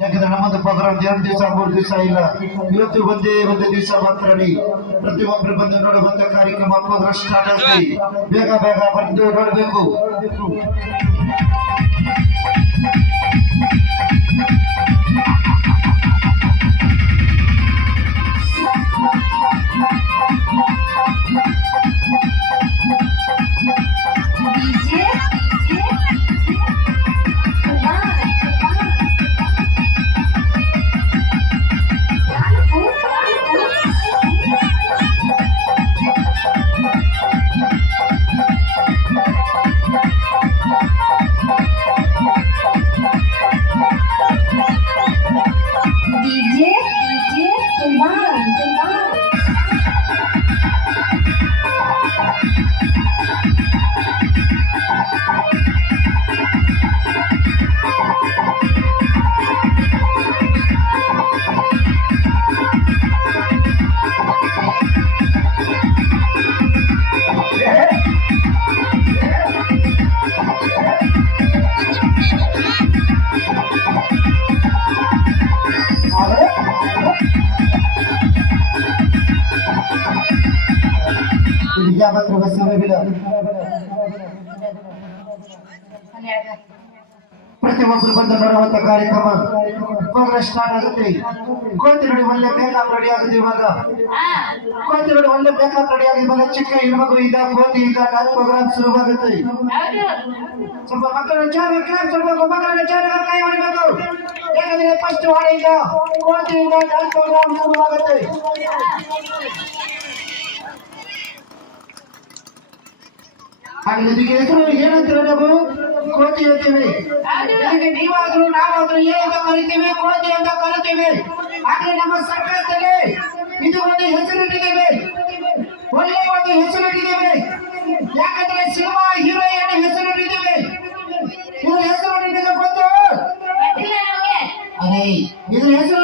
ಯಾಕಂದ್ರೆ ನಮ್ಮದು ಪ್ರೋಗ್ರಾಮ್ 2 ದಿವಸ 3 ದಿವಸ ಇಲ್ಲ, ಇವತ್ತು ಒಂದೇ ದಿವಸ ಮಾತ್ರಡಿ ಪ್ರತಿಯೊಬ್ಬರು ಬಂದು ನೋಡುವಂತ ಕಾರ್ಯಕ್ರಮ ಪ್ರೋಗ್ರಾಮ್ ಸ್ಟಾರ್ಟ್ ಆಗ್ತದೆ. ಬೇಗ ಬಂದು ನೋಡಬೇಕು. ಪ್ರತಿಯೊಬ್ಬರು ಬಂದು ನೋಡುವಂತ ಕಾರ್ಯಕ್ರಮ ಪ್ರೋಗ್ರೆಸ್ ಸ್ಟಾರ್ಟ್ ಆಗುತ್ತೆ. ಕೋತಿ ನೋಡಿ ಒಳ್ಳೆ ಮೇಕಪ್ ರೆಡಿ ಆಗುತ್ತೆ. ಇವಾಗ ಕೋತಿ ನೋಡಿ ಒಳ್ಳೆ ಮೇಕಪ್ ರೆಡಿ ಆಗಿ ಇವಾಗ ಚಿಕ್ಕ ಹೆಣ್ಮಗು ಈಗ ಕೋತಿ ಈಗ ಡಾನ್ಸ್ ಪ್ರೋಗ್ರಾಮ್ ಶುರುವಾಗುತ್ತೆ. ಸ್ವಲ್ಪ ಮಕ್ಕಳು ಸ್ವಲ್ಪ ಮಕ್ಕಳನ್ನ ಚೆನ್ನಾಗಿ ಕೈ ಹೊಡಿಬೇಕು. ಯಾಕಂದ್ರೆ ಫಸ್ಟ್ ಹಾಡು ಈಗ ಕೋತಿಯಿಂದ ಡಾನ್ಸ್ ಪ್ರೋಗ್ರಾಮ್ ಶುರುವಾಗುತ್ತೆ. ಇದಕ್ಕೆ ಹೆಸರು ಏನಂತೀರ ನಾವು? ಕೋತಿ ಅಂತೀವಿ. ಇದಕ್ಕೆ ನೀವಾದ್ರೂ ನಾವಾದ್ರೂ ಏನಂತ ಕರಿತೀವಿ? ಕೋತಿ ಅಂತ ಕರಿತೀವಿ. ಆದ್ರೆ ನಮ್ಮ ಸರ್ಕಾರದಲ್ಲಿ ಇದು ಒಂದು ಹೆಸರಿಟ್ಟಿದ್ದೇವೆ, ಒಳ್ಳೆ ಒಂದು ಹೆಸರಿಟ್ಟಿದ್ದೇವೆ. ಯಾಕಂದ್ರೆ ಸಿನಿಮಾ ಹೀರೋಯಿನ್ ಹೆಸರಿಟ್ಟಿದ್ದೇವೆ. ಇದ್ರ ಹೆಸರು ನಿಮಗೆ ಗೊತ್ತು? ಅರೆ ಇದ್ರ ಹೆಸರು